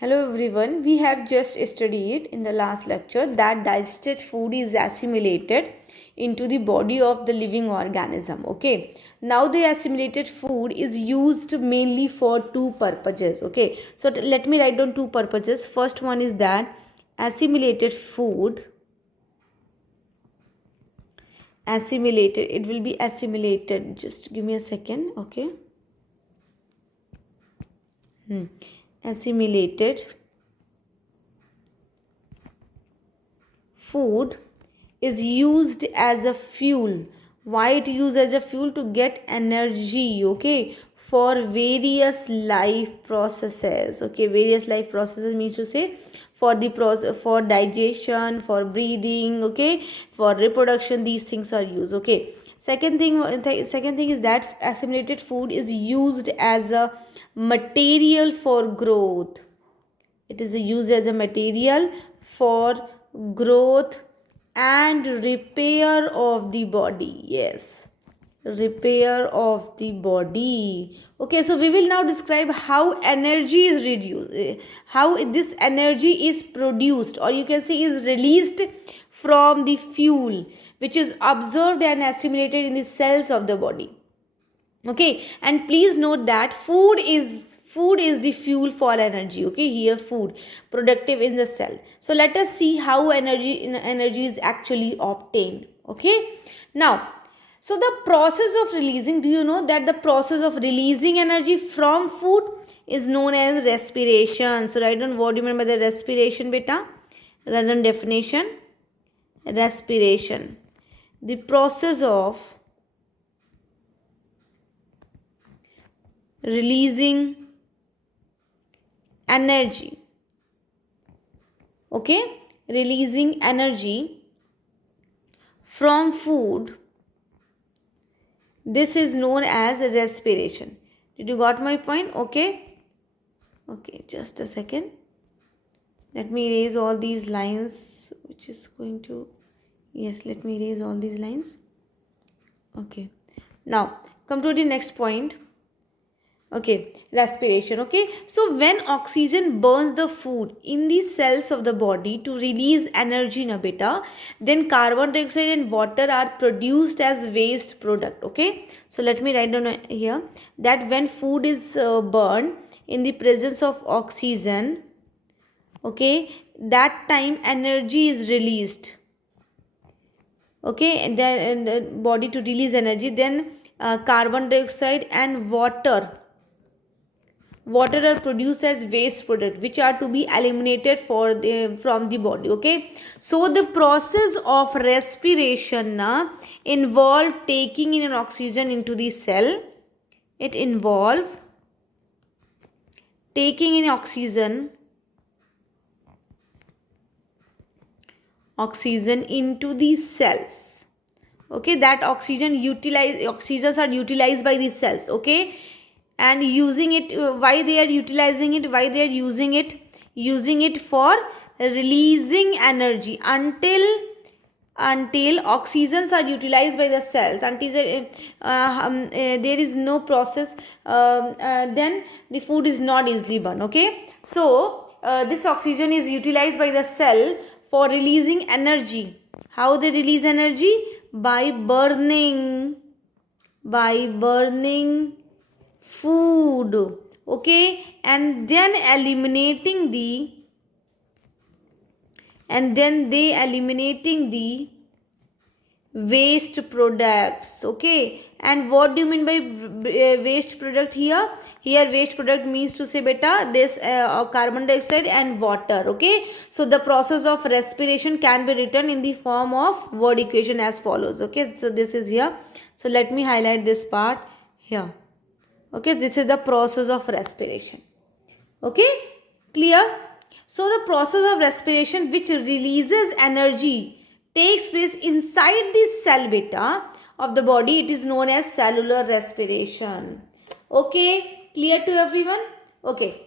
Hello everyone, we have just studied in the last lecture that digested food is assimilated into the body of the living organism. Okay, now the assimilated food is used mainly for two purposes. Okay, so let me write down two purposes. First one is that assimilated food, it will be assimilated. Just give me a second. Okay, assimilated food is used as a fuel. Why it used as a fuel? To get energy, okay, for various life processes. Okay, various life processes means to say for the process, for digestion, for breathing, okay, for reproduction, these things are used. Okay, second thing is that assimilated food is used as a material for growth. It is used as a material for growth and repair of the body. Yes, repair of the body. Okay, so we will now describe how energy is reduced, how this energy is produced, or you can say is released from the fuel which is absorbed and assimilated in the cells of the body. Okay, and please note that food is the fuel for energy. Okay, here food productive in the cell. So let us see how energy is actually obtained. Okay, now, so the process of releasing, do you know that the process of releasing energy from food is known as respiration? So write down what do you mean by the respiration, beta. Rather than definition, respiration, the process of releasing energy. Okay, releasing energy from food, this is known as respiration. Did you got my point? Okay, just a second, let me erase all these lines which is going to, yes, let me erase all these lines. Okay, now come to the next point. Okay, respiration. Okay, so when oxygen burns the food in the cells of the body to release energy, na beta, then carbon dioxide and water are produced as waste product. Okay, so let me write down here that when food is burned in the presence of oxygen, okay, that time energy is released. Okay, and then the body to release energy, then carbon dioxide and water are produced as waste product which are to be eliminated from the body. Okay, so the process of respiration involve taking in an oxygen into the cell. It involve taking in oxygen into the cells. Okay, that oxygens are utilized by these cells. Okay, and using it, why they are utilizing it, why they are using it for releasing energy until oxygens are utilized by the cells, until there is no process, then the food is not easily burned. Okay, so this oxygen is utilized by the cell for releasing energy. How they release energy? By burning food. Okay, and then they eliminating the waste products. Okay, and what do you mean by waste product here? Here waste product means to say beta this carbon dioxide and water. Okay, so the process of respiration can be written in the form of word equation as follows. Okay, so this is here, so let me highlight this part here. Okay, this is the process of respiration. Okay, clear? So the process of respiration which releases energy takes place inside the cell beta of the body. It is known as cellular respiration. Okay, clear to everyone? Okay,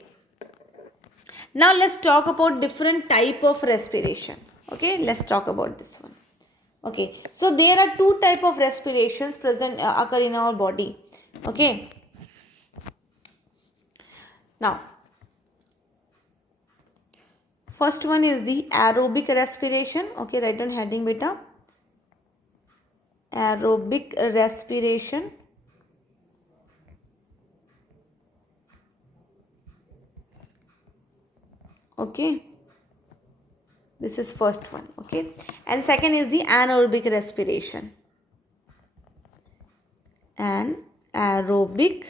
now let's talk about different type of respiration. Okay, let's talk about this one. Okay, so there are two type of respirations present occur in our body. Okay, now First one is the aerobic respiration. Okay, write down heading beta. Aerobic respiration. Okay, this is first one. Okay, and second is the anaerobic respiration. Anaerobic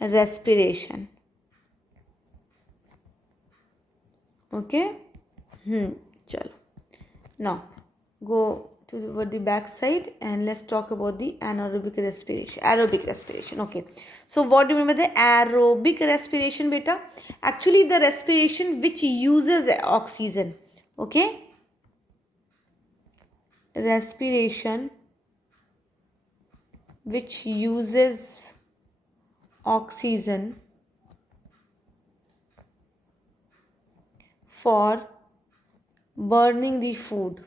respiration. Okay, chalo. Now go to the back side and let's talk about the anaerobic respiration. Aerobic respiration. Okay, so what do you mean by the aerobic respiration beta? Actually the respiration which uses oxygen. Okay, respiration which uses oxygen for burning the food,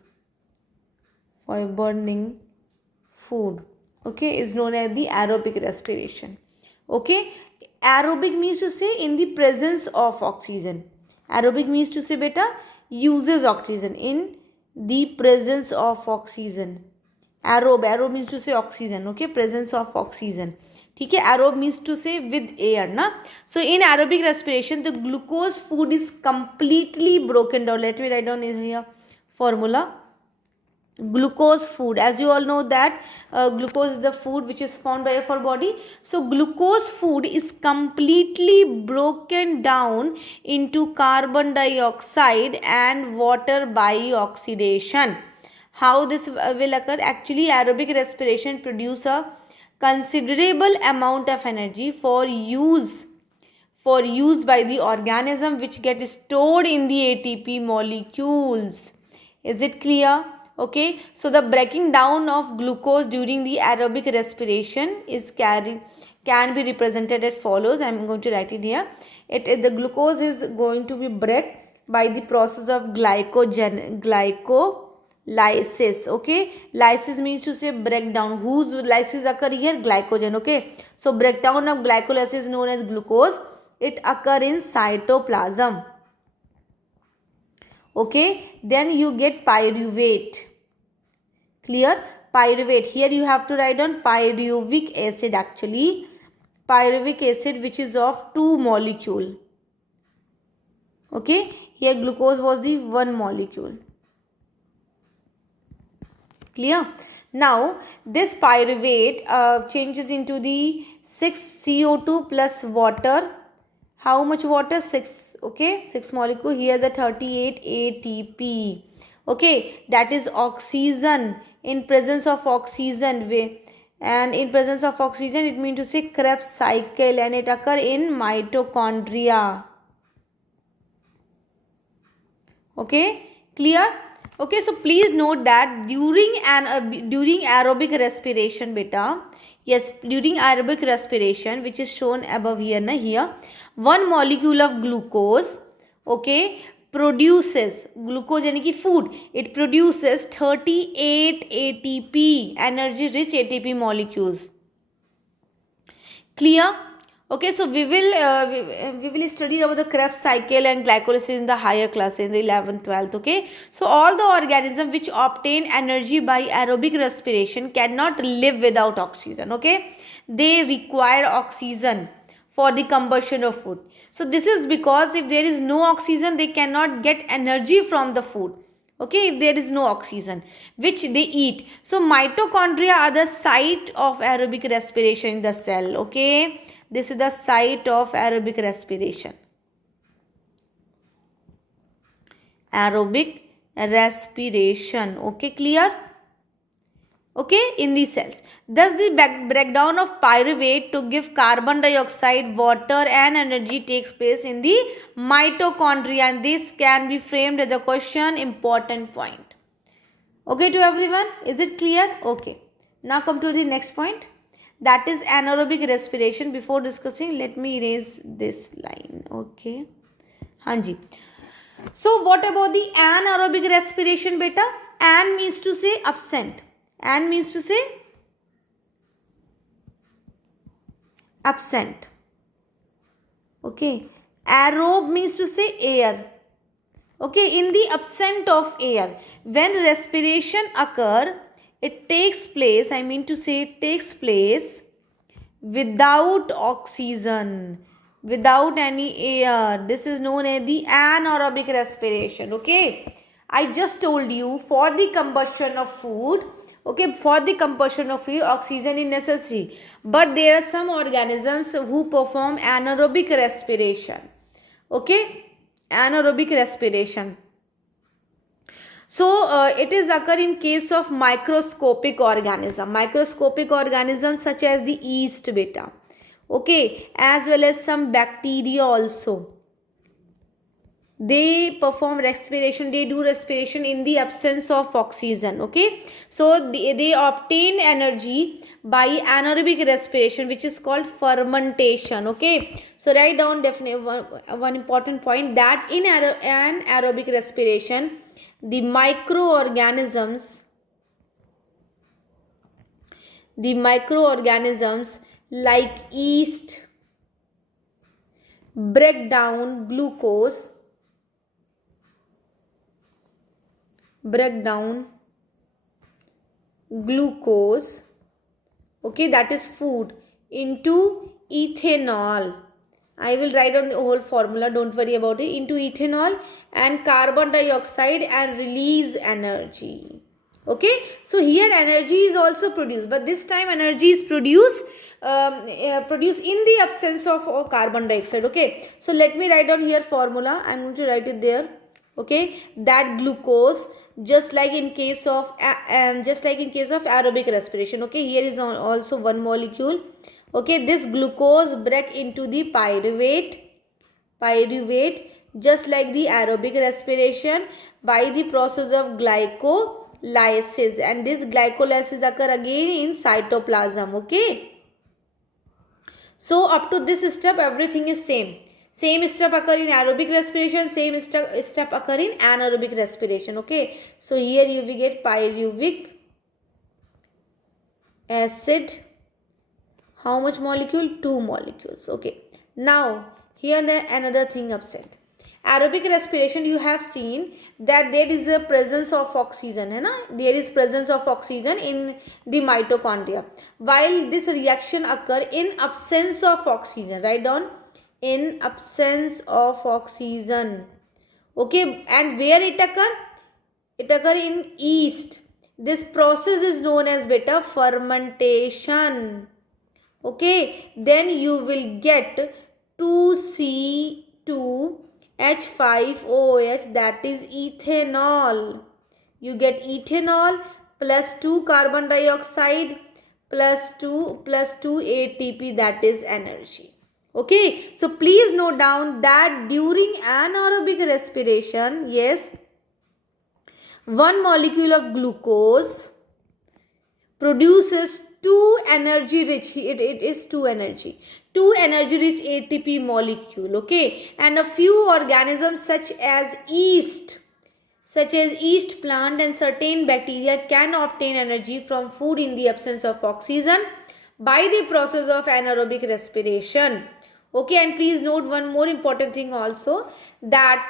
okay, is known as the aerobic respiration. Okay, aerobic means to say in the presence of oxygen. Aerobic means to say beta uses oxygen in the presence of oxygen. Aerob means to say oxygen. Okay, presence of oxygen. ठीक है, aerob means to say with air ना. So in aerobic respiration the glucose food is completely broken down. Let me write down here formula. Glucose food, as you all know that glucose is the food which is found by our body. So glucose food is completely broken down into carbon dioxide and water by oxidation. How this will occur? Actually aerobic respiration produce a considerable amount of energy for use by the organism, which get stored in the ATP molecules. Is it clear? Okay, so the breaking down of glucose during the aerobic respiration can be represented as follows. I am going to write it here. The glucose is going to be break by the process of glycolysis. Okay, lysis means to say breakdown. Whose lysis occur here? Glycogen. Okay, so breakdown of glycolysis is known as glucose. It occur in cytoplasm. Okay, then you get pyruvate. Clear? Pyruvate. Here you have to write down pyruvic acid. Actually pyruvic acid which is of 2 molecule. Okay, here glucose was the 1 molecule. Clear? Now this pyruvate changes into the 6 CO2 plus water. How much water? 6. Okay, 6 molecule. Here the 38 ATP. Okay, that is oxygen. In presence of oxygen, and in presence of oxygen it means to say Krebs cycle, and it occur in mitochondria. Okay, clear? Okay, so please note that during aerobic respiration beta, yes, during aerobic respiration, which is shown above here na, here 1 molecule of glucose, okay, produces glucose यानी कि food, it produces 38 ATP, energy rich ATP molecules. Clear? Okay, so we will study about the Krebs cycle and glycolysis in the higher class, in the 11th 12th. Okay, so all the organisms which obtain energy by aerobic respiration cannot live without oxygen. Okay, they require oxygen for the combustion of food. So this is because if there is no oxygen they cannot get energy from the food. Okay, if there is no oxygen which they eat. So mitochondria are the site of aerobic respiration in the cell. Okay, this is the site of aerobic respiration. Aerobic respiration. Okay, clear? Okay, in these cells. Thus the breakdown of pyruvate to give carbon dioxide, water and energy takes place in the mitochondria, and this can be framed as a question important point. Okay to everyone, is it clear? Okay, now come to the next point, that is anaerobic respiration. Before discussing, let me erase this line. Okay, hanji. So what about the anaerobic respiration beta? An means to say absent. An means to say absent. Okay, aerob means to say air. Okay, in the absence of air, when respiration occur, it takes place, I mean to say it takes place without oxygen, without any air. This is known as the anaerobic respiration. Okay, I just told you, for the combustion of food, okay, for the combustion of food, oxygen is necessary, but there are some organisms who perform anaerobic respiration. Okay, anaerobic respiration. So it is occur in case of microscopic organism, microscopic organisms such as the yeast beta, okay, as well as some bacteria also. They perform respiration, they do respiration in the absence of oxygen. Okay, so they obtain energy by anaerobic respiration, which is called fermentation. Okay, so write down definitely one important point, that in anaerobic respiration, the microorganisms like yeast break down glucose, okay, that is food, into ethanol. I will write down the whole formula, don't worry about it, into ethanol and carbon dioxide, and release energy. Okay, so here energy is also produced, but this time energy is produced in the absence of carbon dioxide. Okay, so let me write down here formula, I am going to write it there. Okay, that glucose, just like in case of aerobic respiration. Okay, here is also one molecule. Okay, this glucose break into the pyruvate, just like the aerobic respiration, by the process of glycolysis, and this glycolysis occur again in cytoplasm. Okay, so up to this step everything is same step occur in aerobic respiration, same step occur in anaerobic respiration. Okay, so here you will get pyruvic acid, how much molecule? 2 molecules. Okay, now here another thing upset. Aerobic respiration, you have seen that there is a presence of oxygen, है ना? There is presence of oxygen in the mitochondria, while this reaction occur in absence of oxygen. Write down, in absence of oxygen. Okay, and where it occur? It occur in yeast. This process is known as beta fermentation. Okay, then you will get 2C2H5OH, that is ethanol. You get ethanol plus 2 carbon dioxide plus 2 ATP, that is energy. Okay, so please note down that during anaerobic respiration, yes, one molecule of glucose produces two energy rich ATP molecule. Okay, and a few organisms such as yeast plant and certain bacteria can obtain energy from food in the absence of oxygen by the process of anaerobic respiration. Okay, and please note one more important thing also, that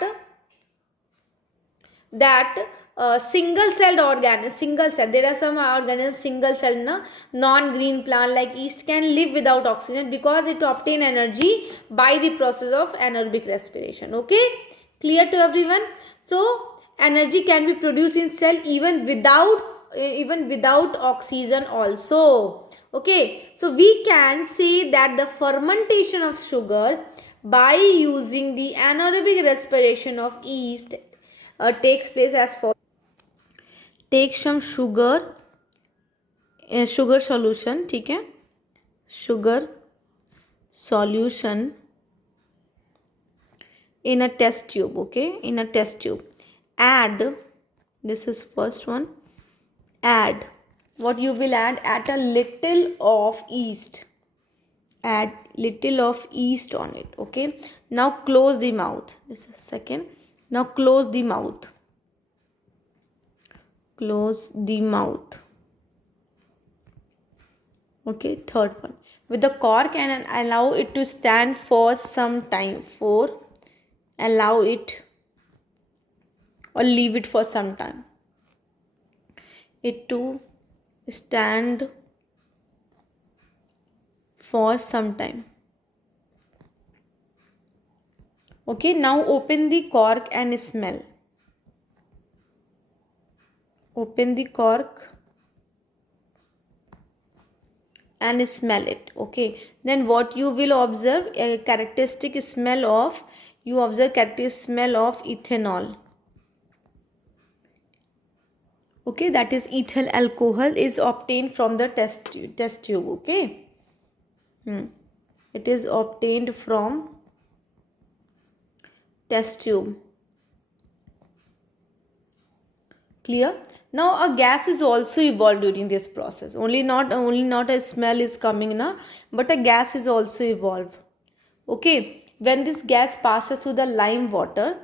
single celled there are some organisms single celled, non green plant like yeast can live without oxygen because it obtain energy by the process of anaerobic respiration. Okay, clear to everyone? So energy can be produced in cell even without oxygen also. Okay, so we can say that the fermentation of sugar by using the anaerobic respiration of yeast takes place as follows. Take some sugar solution, ठीक है, sugar solution in a test tube. Okay, in a test tube, add, this is first one, add, what you will add a little of yeast, add little of yeast on it. Okay, now close the mouth, this is second. Now close the mouth, okay, third one, with the cork, and allow it to stand for some time, allow it or leave it for some time. It to stand for some time. Okay, now open the cork and smell. Open the cork and smell it. Okay, then what you will observe, a characteristic smell of, you observe characteristic smell of ethanol. Okay, that is ethyl alcohol is obtained from the test tube. Okay, it is obtained from test tube. Clear? Now a gas is also evolved during this process. Only not a smell is coming now, but a gas is also evolved. Okay, when this gas passes through the lime water,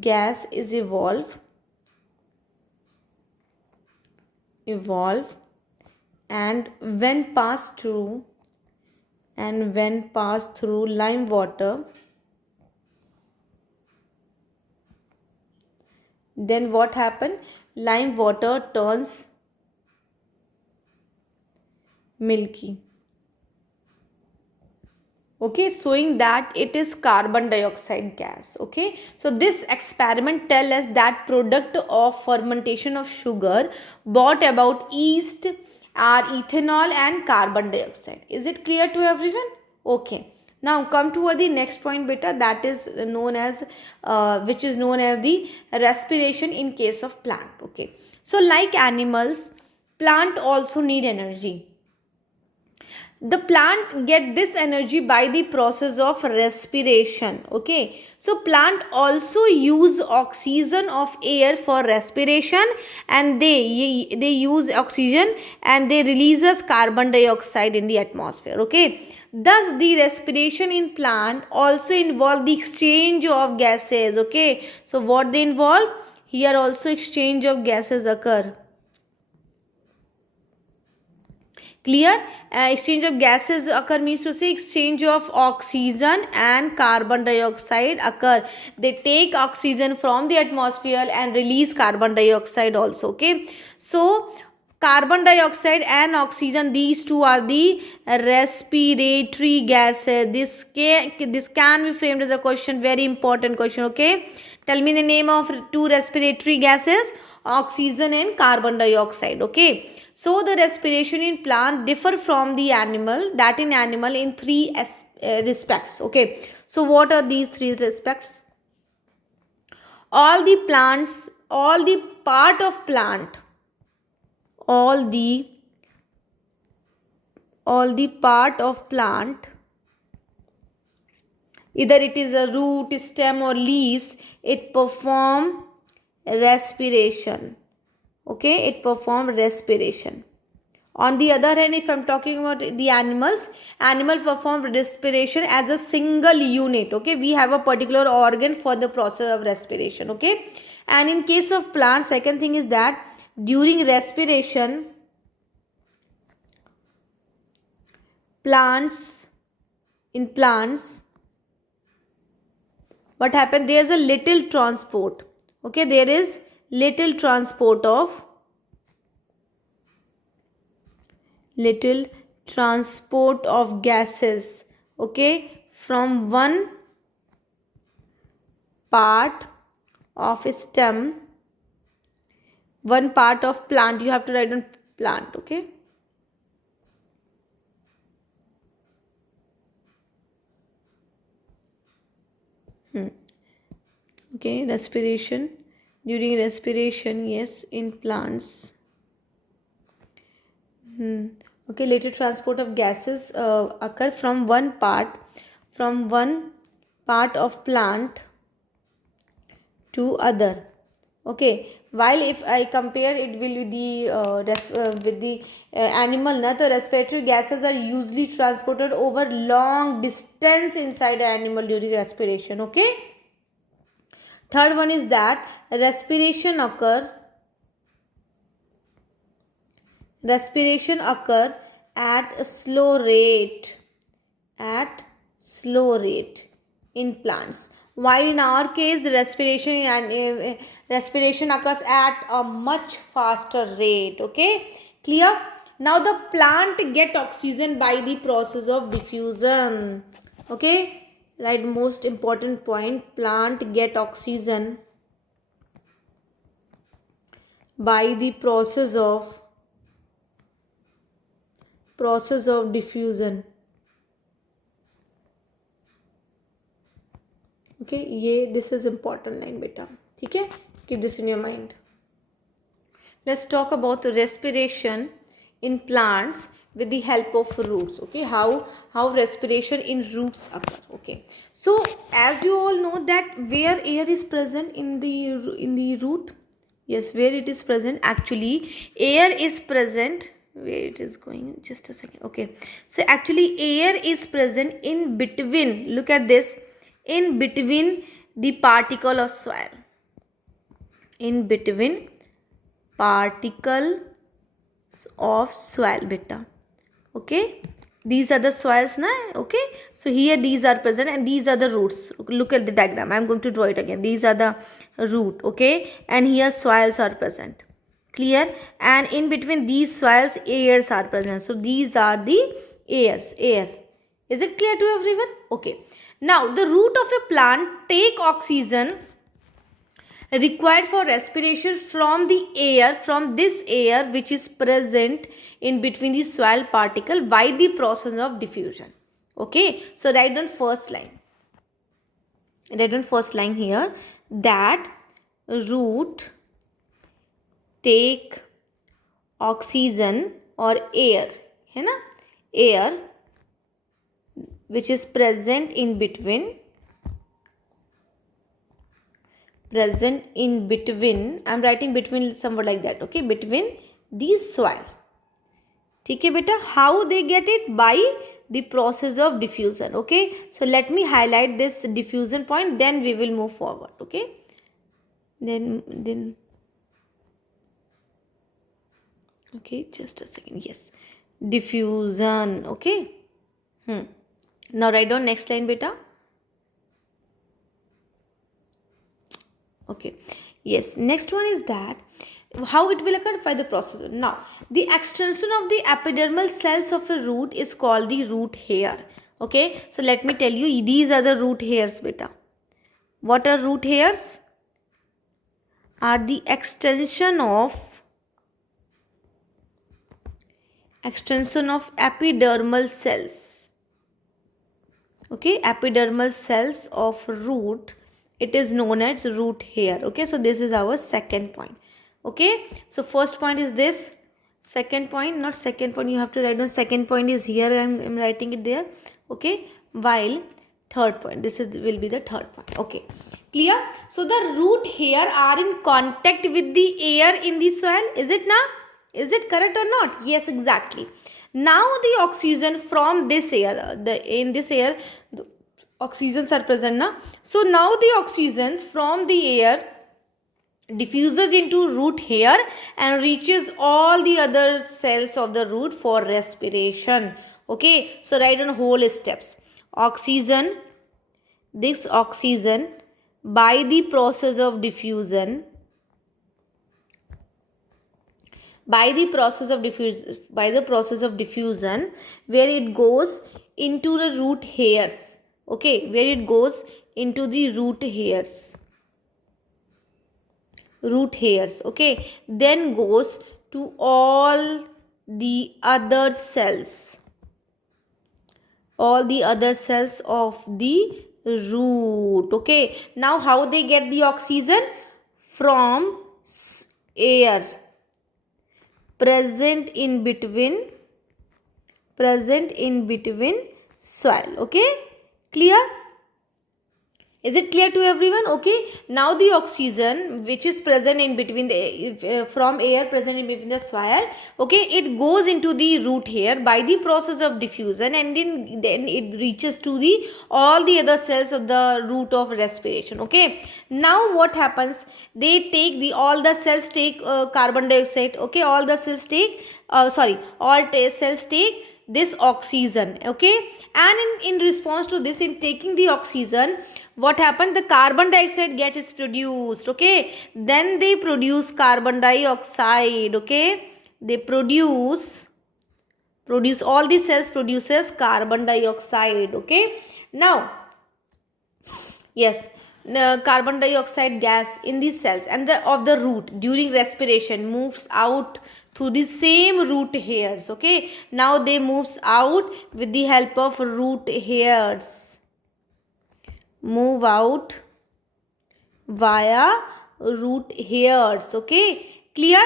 gas is evolve and when passed through lime water, then what happened? Lime water turns milky. Okay, showing that it is carbon dioxide gas. Okay, so this experiment tell us that product of fermentation of sugar brought about yeast are ethanol and carbon dioxide. Is it clear to everyone? Okay, now come toward the next point beta, that is known as which is known as the respiration in case of plant. Okay, so like animals, plant also need energy. The plant get this energy by the process of respiration. Okay, so plant also use oxygen of air for respiration, and they use oxygen and they releases carbon dioxide in the atmosphere. Okay, thus the respiration in plant also involve the exchange of gases. Okay, so what they involve here, also exchange of gases occur. Clear? Exchange of gases occur means to say exchange of oxygen and carbon dioxide occur. They take oxygen from the atmosphere and release carbon dioxide also. Okay, so carbon dioxide and oxygen, these two are the respiratory gases. This can be framed as a question, very important question. Okay, tell me the name of two respiratory gases, oxygen and carbon dioxide. Okay, so the respiration in plant differ from the animal, that in animal in three respects. Okay, so what are these three respects? All the plants, all the part of plant, all the part of plant, either it is a root, stem or leaves, it perform respiration. Okay, it perform respiration. On the other hand, if I am talking about the animals, animal perform respiration as a single unit. Okay, we have a particular organ for the process of respiration. Okay, and in case of plants, second thing is that during respiration, plants what happened, there is a little transport. Okay, there is little transport of gases. Okay, from one part of stem, one part of plant, you have to write on plant. Okay, okay, respiration, during respiration, yes, in plants. Okay, later transport of gases occur from one part of plant to other. Okay, while if I compare it with the animal, the respiratory gases are usually transported over long distance inside the animal during respiration. Okay, third one is that respiration occur at a slow rate in plants. while in our case the respiration occurs at a much faster rate. Okay, clear? Now the plant get oxygen by the process of diffusion. Okay, right, most important point, plant get oxygen by the process of diffusion. Okay, ये this is important line बेटा, ठीक है, keep this in your mind. Let's talk about respiration in plants with the help of roots. Okay, how respiration in roots occur. Okay, so as you all know that where air is present in the root, yes, where it is present, actually air is present, where it is going, just a second. Okay, so actually air is present in between, look at this, in between the particle of soil, in between particle of soil beta. Okay, these are the soils na. Okay, so here these are present and these are the roots. Look at the diagram, I am going to draw it again. These are the root, okay, and here soils are present, clear, and in between these soils airs are present. So these are the airs, air. Is it clear to everyone? Okay, now the root of a plant take oxygen required for respiration from the air, from this air which is present in between the soil particle by the process of diffusion. Okay, so write down first line. Write down first line here, that root take oxygen or air, है ना, air which is present in between, I'm writing between somewhat like that. Okay, between the soil. ठीक है बेटा, how they get it? By the process of diffusion. Okay, so let me highlight this diffusion point, then we will move forward. Okay, then okay, just a second. Yes, diffusion. Okay, now write down next line beta. Okay, yes, next one is that how it will occur by the process. Now the extension of the epidermal cells of a root is called the root hair. Okay, so let me tell you, these are the root hairs beta. What are root hairs? Are the extension of epidermal cells. Okay, epidermal cells of root, it is known as root hair. Okay, so this is our second point. Okay, so first point is this, second point, not second point, you have to write down second point is here, I'm writing it there. Okay, while third point, this is will be the third point. Okay, clear? So the root hair are in contact with the air in the soil. Is it now? Is it correct or not? Yes, exactly. Now the oxygen from this air, in this air the oxygens are present na. So now the oxygens from the air diffuses into root hair and reaches all the other cells of the root for respiration. Okay, so write down whole steps. Oxygen, this oxygen by the process of diffusion, by the process of diffusion, where it goes into the root hairs. Okay, where it goes into the root hairs. Okay, then goes to all the other cells, of the root. Okay, now how they get the oxygen? From air present in between soil. Okay, clear? Is it clear to everyone? Okay, now the oxygen which is present in between the from air present in between the soil, okay, it goes into the root hair by the process of diffusion, and then it reaches to the all the other cells of the root of respiration. Okay, now what happens? They take all the cells take carbon dioxide. Okay, all the cells take cells take this oxygen, okay, and in response to this, in taking the oxygen, what happened, the carbon dioxide gas is produced, okay, then they produce carbon dioxide, okay, they produce all the cells produces carbon dioxide, okay. Now yes, carbon dioxide gas in the cells and of the root during respiration moves out through the same root hairs, okay. Now they moves out with the help of root hairs, move out via root hairs, okay. Clear?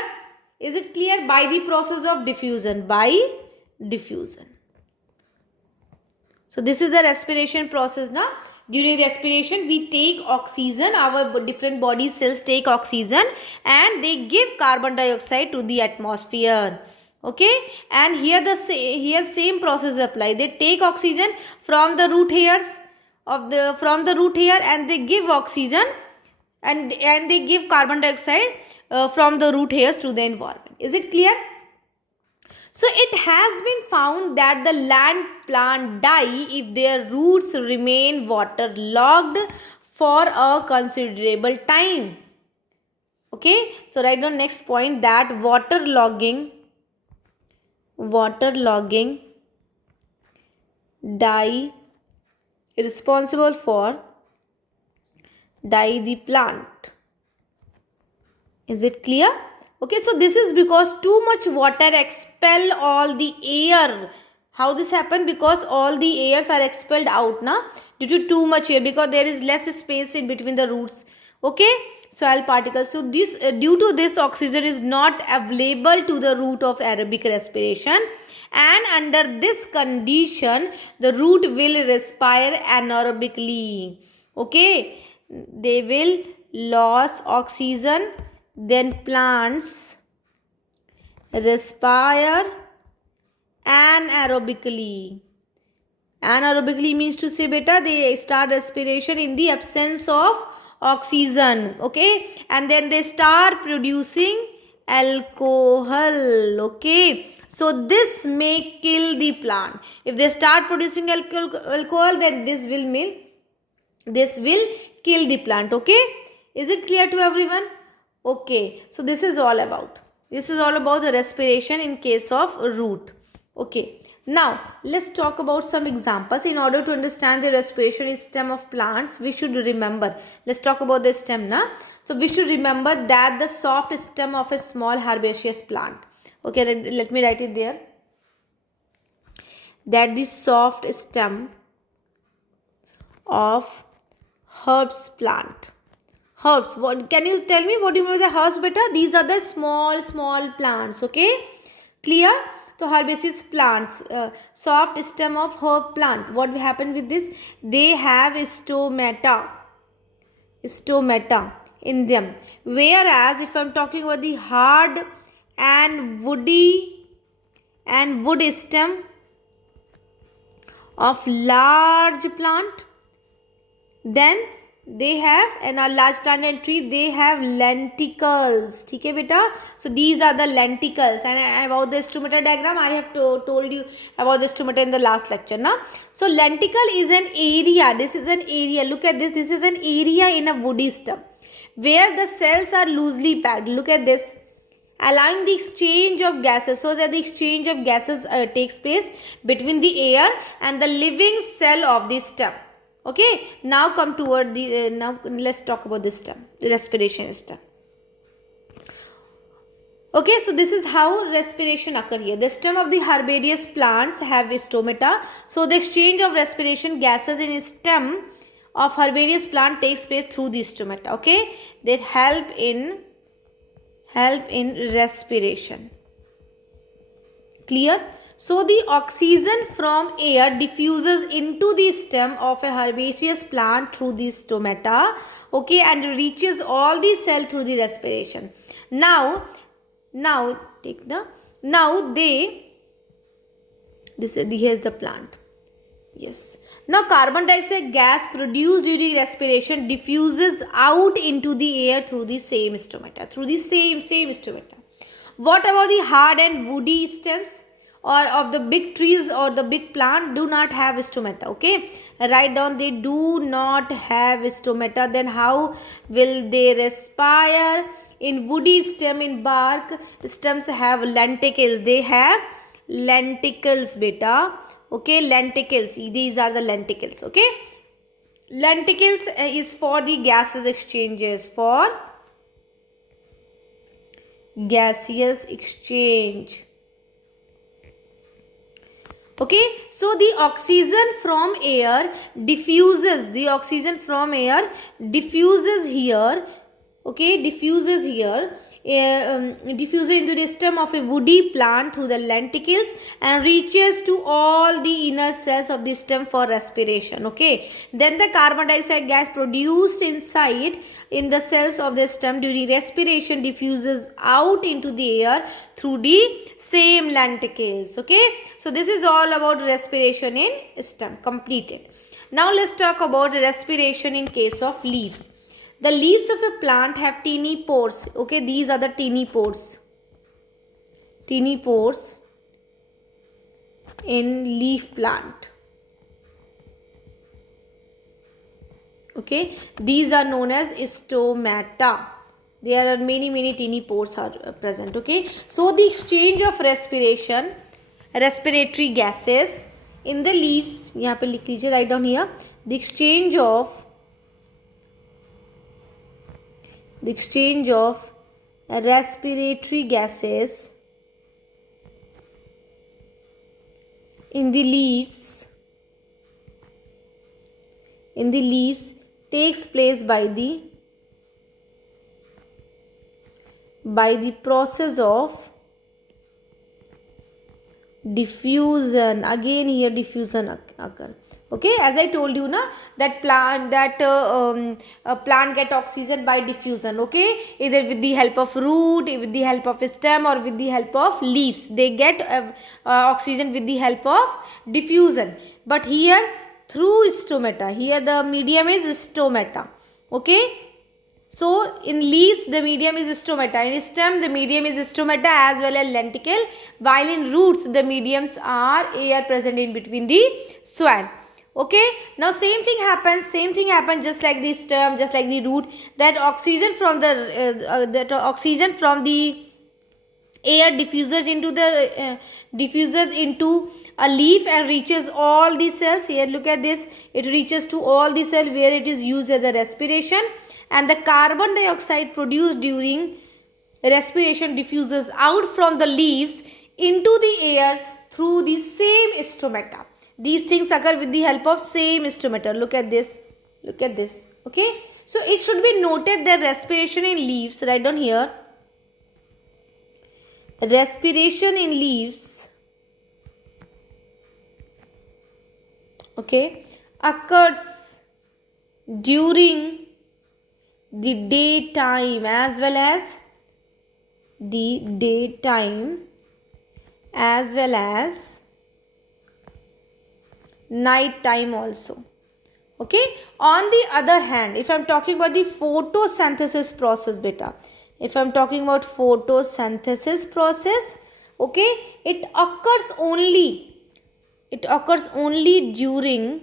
Is it clear? By the process of diffusion, by diffusion. So this is the respiration process now. During respiration, we take oxygen, our different body cells take oxygen and they give carbon dioxide to the atmosphere, okay. And here same process apply. They take oxygen from the root hairs from the root hair and they give oxygen and they give carbon dioxide from the root hairs to the environment. Is it clear? So it has been found that the land plant die if their roots remain waterlogged for a considerable time. Okay, so write down next point that waterlogging die responsible for die the plant. Is it clear? Okay, so this is because too much water expel all the air. How this happen? Because all the airs are expelled out now due to too much air, because there is less space in between the roots. Okay, soil particles. So this due to this, oxygen is not available to the root of aerobic respiration, and under this condition the root will respire anaerobically. Okay, they will lose oxygen, then plants respire anaerobically. Anaerobically means to say beta they start respiration in the absence of oxygen, okay, and then they start producing alcohol, okay. So this may kill the plant. If they start producing alcohol, then this will kill the plant, okay. Is it clear to everyone? Okay, so this is all about the respiration in case of root. Okay, now let's talk about some examples. In order to understand the respiration system of plants, we should remember, let's talk about the stem now. So we should remember that the soft stem of a small herbaceous plant, okay, let me write it there, that the soft stem of herbs plant. Herbs, what can you tell me, what do you mean by the herbs beta? These are the small plants, okay, clear? So herbaceous plants, soft stem of herb plant, what will happen with this? They have stomata in them, whereas if I am talking about the hard and wood stem of large plant, then they have, and a large plant and tree, they have lenticles, okay beta. So these are the lenticles, and about the stomata diagram I have told you about the stomata in the last lecture now. So lenticle is an area, this is an area, look at this is an area in a woody stem where the cells are loosely packed, look at this, allowing the exchange of gases, so that the exchange of gases takes place between the air and the living cell of the stem. Okay, now come toward the now let's talk about this stem, the respiration stem. Okay, so this is how respiration occur here. The stem of the herbaceous plants have stomata, so the exchange of respiration gases in stem of herbaceous plant takes place through the stomata, okay, that help in respiration. Clear? So the oxygen from air diffuses into the stem of a herbaceous plant through the stomata, okay, and reaches all the cell through the respiration. Now here's the plant. Yes. Now carbon dioxide gas produced during respiration diffuses out into the air through the same stomata, through the same stomata. What about the hard and woody stems or of the big trees or the big plant do not have stomata. Okay, write down, they do not have stomata. Then how will they respire? In woody stem, in bark stems have lenticles. They have lenticles, beta. Okay, lenticles, these are the lenticles. Okay, lenticles is for the gases exchanges, for gaseous exchange. Okay, so the oxygen from air diffuses, here. Okay, diffuses here, diffuses into the stem of a woody plant through the lenticles and reaches to all the inner cells of the stem for respiration. Okay, then the carbon dioxide gas produced inside in the cells of the stem during respiration diffuses out into the air through the same lenticles. Okay, so this is all about respiration in stem, completed. Now let's talk about respiration in case of leaves. The leaves of a plant have teeny pores. Okay, these are the teeny pores. Teeny pores in leaf plant. Okay, these are known as stomata. There are many teeny pores are present. Okay, so the exchange of respiratory gases in the leaves, यहाँ पे लिख लीजिए, write down here, the exchange of respiratory gases in the leaves takes place by the process of diffusion. Again here diffusion occur. Okay, as I told you na, that a plant get oxygen by diffusion. Okay, either with the help of root, with the help of stem, or with the help of leaves, they get oxygen with the help of diffusion. But here through stomata, here the medium is stomata. Okay, so in leaves the medium is stomata, in stem the medium is stomata as well as lenticle, while in roots the mediums are air present in between the soil. Okay, now same thing happens just like the stem, just like the root, that oxygen from the air diffuses into a leaf and reaches all the cells. Here look at this, it reaches to all the cells where it is used as a respiration, and the carbon dioxide produced during respiration diffuses out from the leaves into the air through the same stomata. These things occur with the help of same stomata. Look at this. Okay, so it should be noted that respiration in leaves, write down here, respiration in leaves, okay, occurs during the daytime as well as night time also. Okay, on the other hand, if I am talking about the photosynthesis process, beta, if I am talking about photosynthesis process, okay, it occurs only during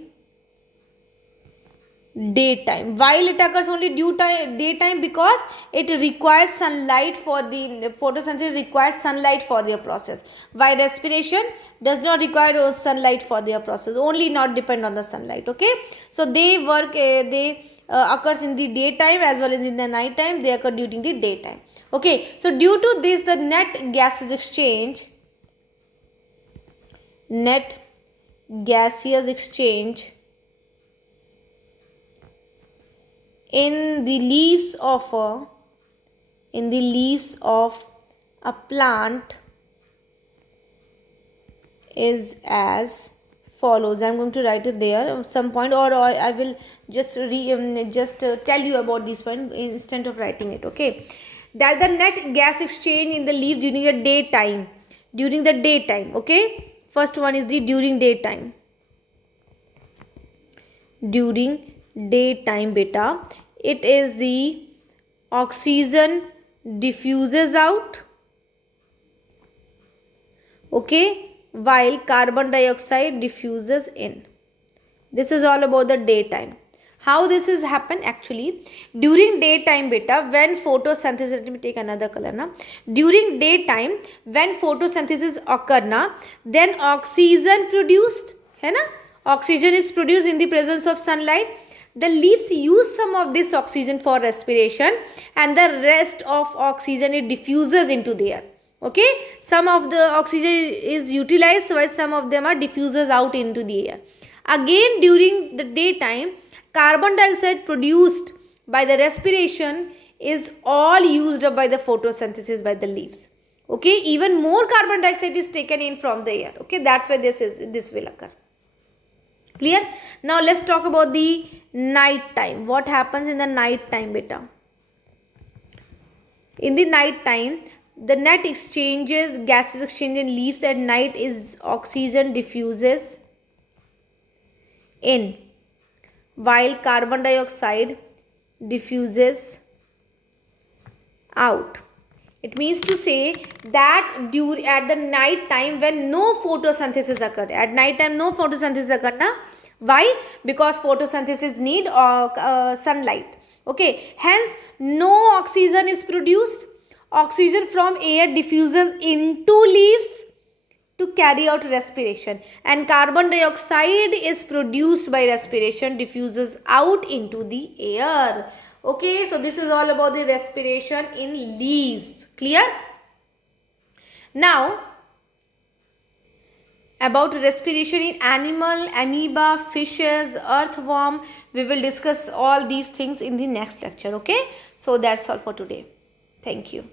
daytime. While it occurs only daytime, because it requires sunlight for the photosynthesis, requires sunlight for their process, while respiration does not require sunlight for their process, only not depend on the sunlight. Okay, so they occurs in the daytime as well as in the night time. They occur during the daytime. Okay, so due to this, the net gaseous exchange in the leaves of a plant is as follows. I am going to write it there at some point, or I will just tell you about this point instead of writing it. Okay, that the net gas exchange in the leaf during the daytime. Okay, first one is the during daytime, beta. It is the oxygen diffuses out. Okay, while carbon dioxide diffuses in. This is all about the daytime. How this is happen actually? During daytime beta, when photosynthesis, let me take another color now. During daytime, when photosynthesis occur na, then oxygen produced, है ना? Oxygen is produced in the presence of sunlight. The leaves use some of this oxygen for respiration, and the rest of oxygen it diffuses into the air. Okay, some of the oxygen is utilized while some of them are diffuses out into the air. Again, during the daytime, carbon dioxide produced by the respiration is all used up by the photosynthesis by the leaves. Okay, even more carbon dioxide is taken in from the air. Okay, that's why this will occur. Clear? Now let's talk about the night time. What happens in the night time, beta? In the night time, the net exchanges, gases exchange in leaves at night is oxygen diffuses in, while carbon dioxide diffuses out. It means to say that at the night time when no photosynthesis occurred, at night time no photosynthesis occurred. Na? Why? Because photosynthesis need sunlight. Okay, hence no oxygen is produced. Oxygen from air diffuses into leaves to carry out respiration, and carbon dioxide is produced by respiration, diffuses out into the air. Okay, so this is all about the respiration in leaves. Clear? Now, about respiration in animal, amoeba, fishes, earthworm, we will discuss all these things in the next lecture. Okay, so that's all for today. Thank you.